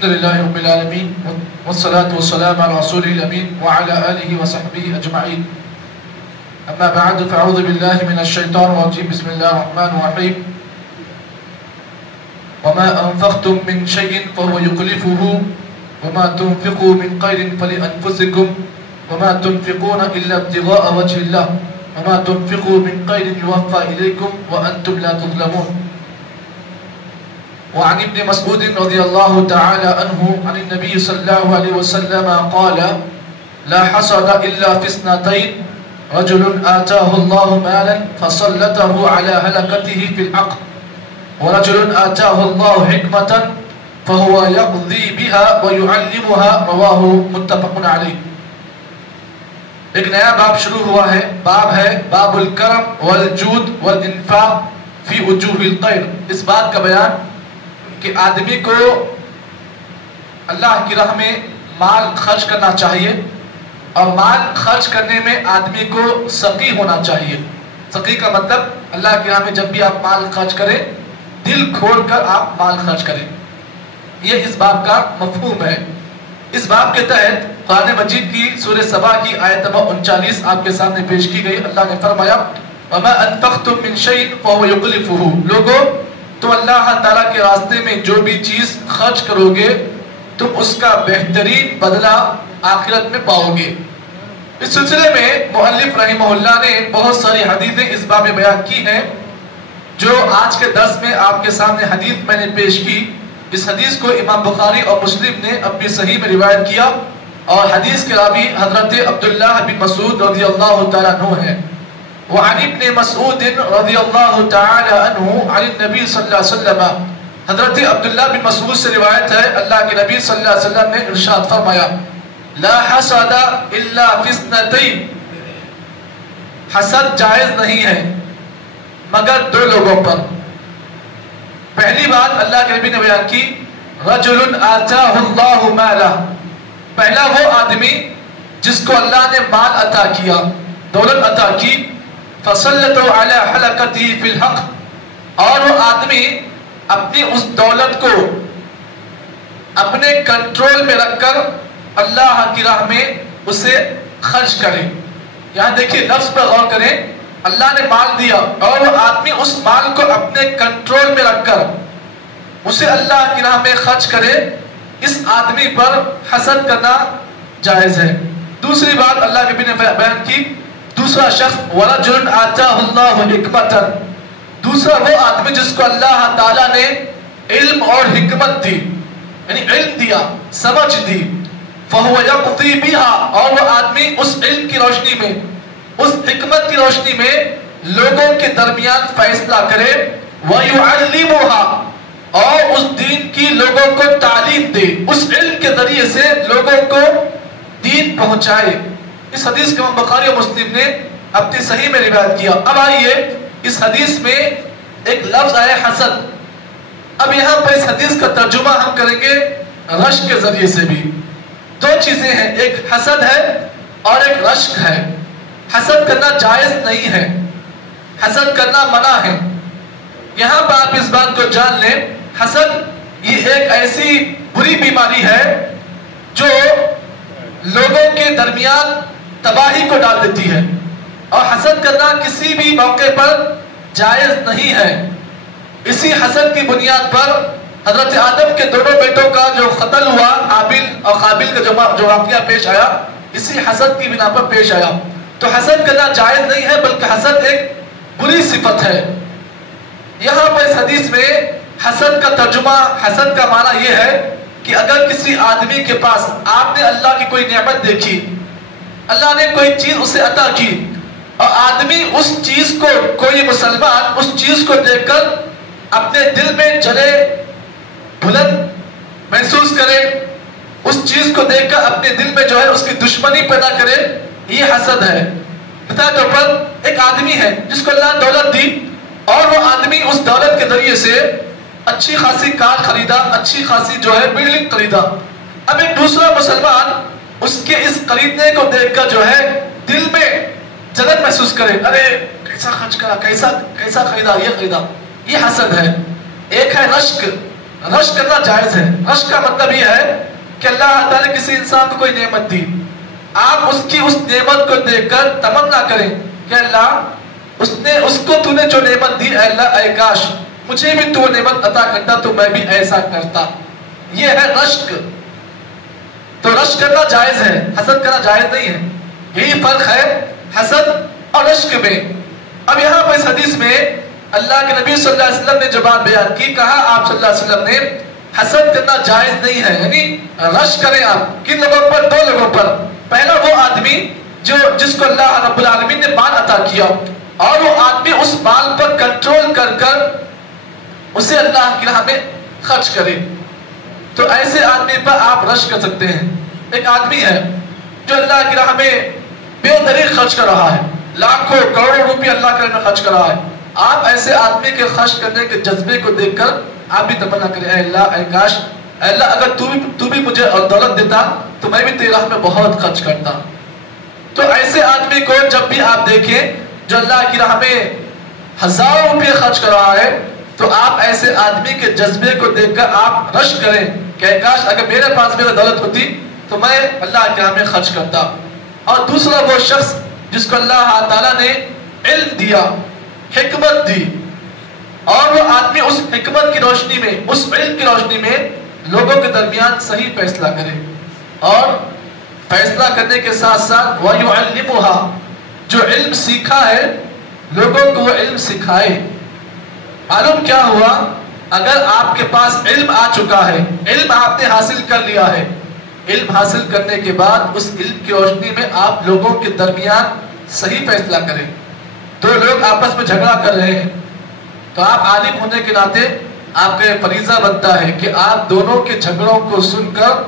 الحمد لله رب العالمين والصلاة والسلام على رسوله الأمين وعلى آله وصحبه أجمعين. أما بعد فأعوذ بالله من الشيطان الرجيم. بسم الله الرحمن الرحيم. وما أنفقتم من شيء فهو يخلفه وما تنفقوا من خير فلأنفسكم وما تنفقون إلا ابتغاء وجه الله وما تنفقوا من خير يوفى إليكم وأنتم لا تظلمون. وعن ابن مسعود رضي الله تعالى عنه عن النبي صلى الله عليه وسلم قال لا حسد إلا في اثنتين رجل آتاه الله مالا فسلطه على هلكته في العقل ورجل آتاه الله حكمة فهو يقضي بها ويعلمها رواه متفق علیہ. ایک نیا باب شروع ہوا ہے. باب ہے باب الکرم والجود والانفاق فی وجوہ الخیر. اس بات کا بیان کہ آدمی کو اللہ کی راہ میں مال خرچ کرنا چاہیے اور مال خرچ کرنے میں آدمی کو سخی ہونا چاہیے. سخی کا مطلب اللہ کی راہ میں جب بھی آپ مال خرچ کریں دل کھول کر آپ مال خرچ کریں. یہ اس باب کا مفہوم ہے. اس باب کے تحت قرآن مجید کی سورہ سبا کی آیت نمبر 39 آپ کے سامنے پیش کی گئی. اللہ نے فرمایا وَمَا أَنفَقْتُم مِّن شَيْءٍ فَهُوَ يُخْلِفُهُ. لوگوں تو اللہ تعالیٰ کے راستے میں جو بھی چیز خرچ کرو گے تم اس کا بہترین بدلہ آخرت میں پاؤ گے. اس سلسلے میں مؤلف رحمہ اللہ نے بہت ساری حدیثیں اس باب میں بیان کی ہیں. جو آج کے درس میں آپ کے سامنے حدیث میں نے پیش کی, اس حدیث کو امام بخاری اور مسلم نے اپنی صحیح میں روایت کیا اور حدیث کے راوی حضرت عبداللہ بن مسعود رضی اللہ تعالیٰ عنہ ہیں. وعن ابن مسعود رضی اللہ تعالی عنہ عن النبی صلی اللہ علیہ وسلم. حضرت عبداللہ بن مسعود سے روایت ہے اللہ کے نبی صلی اللہ علیہ وسلم نے ارشاد فرمایا لا حسد الا فی اثنتین. حسد جائز نہیں ہے مگر دو لوگوں پر. پہلی بات اللہ کے نبی نے بیان کی رجل آتاہ اللہ مالا. پہلا وہ آدمی جس کو اللہ نے مال عطا کیا, دولت عطا کی, فسلطوا علی حلقته فی الحق, اور وہ آدمی اپنی اس دولت کو اپنے کنٹرول میں رکھ کر اللہ کی راہ میں اسے خرچ کرے. یہاں دیکھیے لفظ پر غور کریں. اللہ نے مال دیا اور وہ آدمی اس مال کو اپنے کنٹرول میں رکھ کر اسے اللہ کی راہ میں خرچ کرے. اس آدمی پر حسد کرنا جائز ہے. دوسری بات اللہ کے نبی نے بیان کی دوسرا شخص وَرَجُلٌ آتَاهُ اللَّهُ حِكْمَةً. دوسرا وہ آدمی جس کو اللہ تعالیٰ نے علم اور حکمت دی, یعنی علم دیا, سمجھ دی. فَهُوَ يَقْضِي بِهَا, اور وہ آدمی اس علم کی روشنی میں اس حکمت کی روشنی میں لوگوں کے درمیان فیصلہ کرے. وَيُعَلِّمُهَا, اور اس دین کی لوگوں کو تعلیم دے, اس علم کے ذریعے سے لوگوں کو دین پہنچائے. اس حدیث کے امام بخاری اور مسلم نے اپنی صحیح میں روایت کیا. اب آئیے اس حدیث میں ایک لفظ آیا حسد. اب یہاں پر اس حدیث کا ترجمہ ہم کریں گے رشک کے ذریعے سے بھی. دو چیزیں ہیں, ایک حسد ہے اور ایک رشک ہے. حسد کرنا جائز نہیں ہے, حسد کرنا منع ہے. یہاں پر آپ اس بات کو جان لیں حسد یہ ایک ایسی بری بیماری ہے جو لوگوں کے درمیان تباہی کو ڈال دیتی ہے, اور حسد کرنا کسی بھی موقع پر جائز نہیں ہے. اسی حسد کی بنیاد پر حضرت آدم کے دونوں بیٹوں کا جو قتل ہوا, حابیل اور قابیل کا جو واقعہ پیش آیا, اسی حسد کی بنا پر پیش آیا. تو حسد کرنا جائز نہیں ہے بلکہ حسد ایک بری صفت ہے. یہاں پر اس حدیث میں حسد کا ترجمہ, حسد کا معنی یہ ہے کہ اگر کسی آدمی کے پاس آپ نے اللہ کی کوئی نعمت دیکھی, اللہ نے کوئی چیز اسے عطا کی, اور آدمی اس چیز کو, کوئی مسلمان اس چیز کو دیکھ کر اپنے دل میں جلے بلند محسوس کرے, اس چیز کو دیکھ کر اپنے دل میں جو ہے اس کی دشمنی پیدا کرے, یہ حسد ہے. مثال طور پر ایک آدمی ہے جس کو اللہ نے دولت دی اور وہ آدمی اس دولت کے ذریعے سے اچھی خاصی کار خریدا, اچھی خاصی جو ہے بلڈنگ خریدا. اب ایک دوسرا مسلمان اس کے اس خریدنے کو دیکھ کر جو ہے دل میں جلن محسوس کرے, ارے کیسا خرچ کرا, کیسا خریدا, یہ خریدا. یہ حسد ہے. ایک ہے رشک رشک کرنا جائز ہے. رشک کا مطلب یہ ہے کہ اللہ تعالیٰ نے کسی انسان کو کوئی نعمت دی, آپ اس کی اس نعمت کو دیکھ کر تمنا کریں کہ اللہ اس کو تو نے جو نعمت دی, اے اللہ اے کاش مجھے بھی تو نعمت عطا کرتا تو میں بھی ایسا کرتا. یہ ہے رشک. تو رشک کرنا جائز ہے, حسد کرنا جائز نہیں ہے. یہی فرق ہے حسد اور رشک میں. اب یہاں پر اس حدیث میں اللہ کے نبی صلی اللہ علیہ وسلم نے جو بات بیان کی, کہا آپ صلی اللہ علیہ وسلم نے حسد کرنا جائز نہیں ہے, یعنی رشک کریں آپ. کن لوگوں پر؟ 2 لوگوں پر. پہلا وہ آدمی جس کو اللہ رب العالمین نے مال عطا کیا اور وہ آدمی اس مال پر کنٹرول کر اسے اللہ کی راہ میں خرچ کرے, تو ایسے آدمی پر آپ رشک کر سکتے ہیں. ایک آدمی ہے جو اللہ کی راہ میں بے دریغ خرچ کر رہا ہے, لاکھوں کروڑوں روپے اللہ کے راہ میں خرچ کر رہا ہے. آپ ایسے آدمی کے خرچ کرنے کے جذبے کو دیکھ کر آپ بھی تمنا کریں, اے اللہ اے کاش, اے اللہ اگر تو بھی مجھے دولت دیتا تو میں بھی تیری راہ میں بہت خرچ کرتا. تو ایسے آدمی کو جب بھی آپ دیکھیں جو اللہ کی راہ میں ہزاروں روپے خرچ کر رہا ہے, تو آپ ایسے آدمی کے جذبے کو دیکھ کر آپ رشک کریں کہ کاش اگر میرے پاس میرے دولت ہوتی تو میں اللہ کی راہ میں خرچ کرتا. اور دوسرا وہ شخص جس کو اللہ تعالیٰ نے علم دیا, حکمت دی, اور وہ آدمی اس حکمت کی روشنی میں, اس علم کی روشنی میں لوگوں کے درمیان صحیح فیصلہ کرے, اور فیصلہ کرنے کے ساتھ ساتھ وَيُعَلِّمُهَا, جو علم سیکھا ہے لوگوں کو وہ علم سکھائے. معلوم کیا ہوا, اگر آپ کے پاس علم آ چکا ہے, علم آپ نے حاصل کر لیا ہے, علم حاصل کرنے کے بعد اس علم کی روشنی میں آپ لوگوں کے درمیان صحیح فیصلہ کریں. 2 لوگ آپس میں جھگڑا کر رہے ہیں, تو آپ عالم ہونے کے ناطے آپ کا فریضہ بنتا ہے کہ آپ دونوں کے جھگڑوں کو سن کر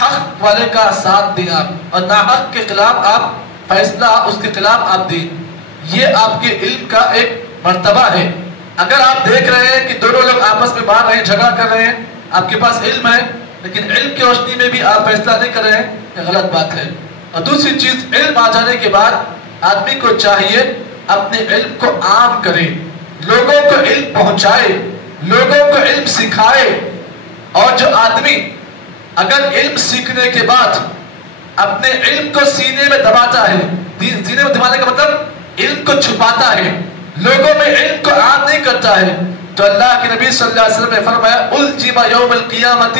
حق والے کا ساتھ دیں آپ, اور ناحق کے خلاف آپ فیصلہ اس کے خلاف آپ دیں. یہ آپ کے علم کا ایک مرتبہ ہے. اگر آپ دیکھ رہے ہیں کہ دونوں لوگ آپس میں مار رہے ہیں, جھگڑا کر رہے ہیں, آپ کے پاس علم ہے لیکن علم کی روشنی میں بھی آپ فیصلہ نہیں کر رہے ہیں, یہ غلط بات ہے. اور دوسری چیز, علم آ جانے کے بعد آدمی کو چاہیے اپنے علم کو عام کرے, لوگوں کو علم پہنچائے, لوگوں کو علم سکھائے. اور جو آدمی اگر علم سیکھنے کے بعد اپنے علم کو سینے میں دباتا ہے, سینے میں دبانے کا مطلب علم کو چھپاتا ہے, لوگوں میں علم کو عام نہیں کرتا ہے, تو اللہ کے نبی صلی اللہ علیہ وسلم نے فرمایا الجم یوم القیامت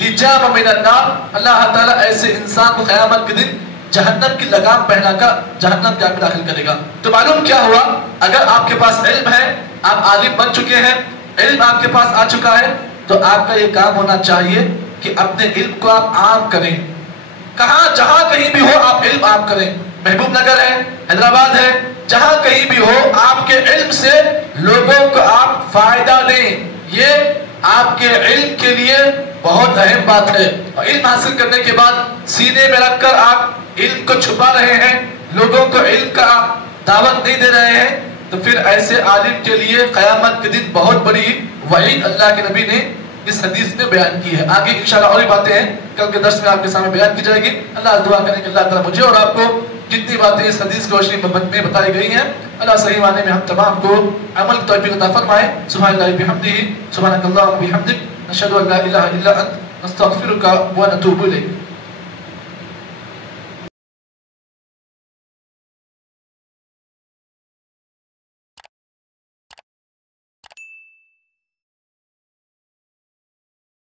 لجام من النار, اللہ تعالیٰ ایسے انسان کو قیامت کے دن جہنم کی لگام پہنا کر جہنم کے آگ میں داخل کرے گا. تو معلوم کیا ہوا, اگر آپ کے پاس علم ہے, آپ عالم بن چکے ہیں, علم آپ کے پاس آ چکا ہے, تو آپ کا یہ کام ہونا چاہیے کہ اپنے علم کو آپ عام کریں. کہاں جہاں کہیں بھی ہو آپ علم عام کریں. محبوب نگر ہے, حیدرآباد ہے, جہاں کہیں بھی ہو آپ کے علم سے لوگوں کو آپ فائدہ دیں. یہ آپ کے علم کے لیے بہت اہم بات ہے. اور علم حاصل کرنے کے بعد سینے میں رکھ کر آپ علم کو چھپا رہے ہیں, لوگوں کو علم کا دعوت نہیں دے رہے ہیں, تو پھر ایسے عالم کے لیے قیامت کے دن بہت بڑی وعید اللہ کے نبی نے اس حدیث میں بیان کی ہے. آگے انشاءاللہ اور بھی باتیں ہیں کل کے درس میں آپ کے سامنے بیان کی جائے گی. اللہ دعا کریں کہ اللہ تعالیٰ مجھے اور آپ کو جتنی باتیں اس حدیث کی روشنی میں بتائی گئی ہیں, اللہ صحیح معنی میں ہم تمام کو عمل کی توفیق عطا فرمائے. سبحان اللہ بحمدہ, سبحانک اللہم بحمدک, نشہد ان لا الہ الا انت, نستغفرک و نتوب الیک.